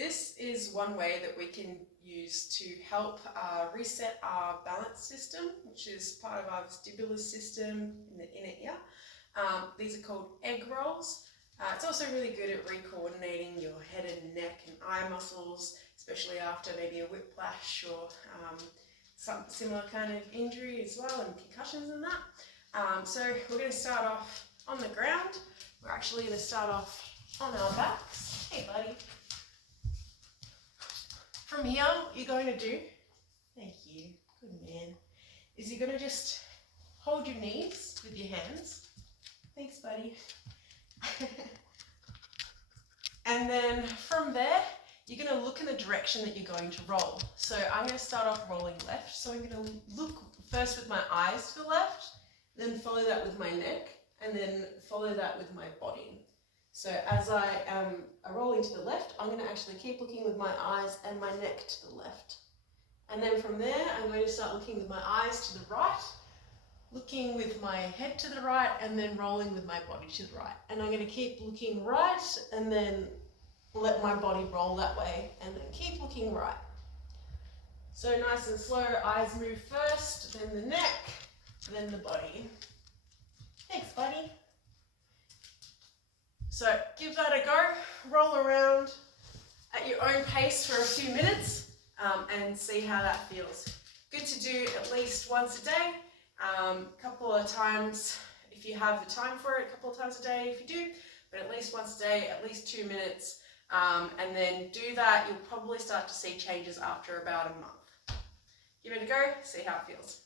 This is one way that we can use to help reset our balance system, which is part of our vestibular system in the inner ear. These are called egg rolls. It's also really good at re-coordinating your head and neck and eye muscles, especially after maybe a whiplash or some similar kind of injury as well, and concussions and that. So we're going to start off on the ground. We're actually going to start off on our backs. Hey buddy. From here, you're going to do, thank you, good man, is you're going to just hold your knees with your hands. Thanks, buddy. And then from there, you're going to look in the direction that you're going to roll. So I'm going to start off rolling left. So I'm going to look first with my eyes to the left, then follow that with my neck, and then follow that with my body. So as I am rolling to the left, I'm going to actually keep looking with my eyes and my neck to the left. And then from there, I'm going to start looking with my eyes to the right, looking with my head to the right, and then rolling with my body to the right. And I'm going to keep looking right, and then let my body roll that way, and then keep looking right. So nice and slow, eyes move first, then the neck, then the body. Thanks, buddy. So give that a go, roll around at your own pace for a few minutes and see how that feels. Good to do at least once a day, a couple of times if you have the time for it, a couple of times a day if you do, but at least once a day, at least 2 minutes, and then do that. You'll probably start to see changes after about a month. Give it a go, see how it feels.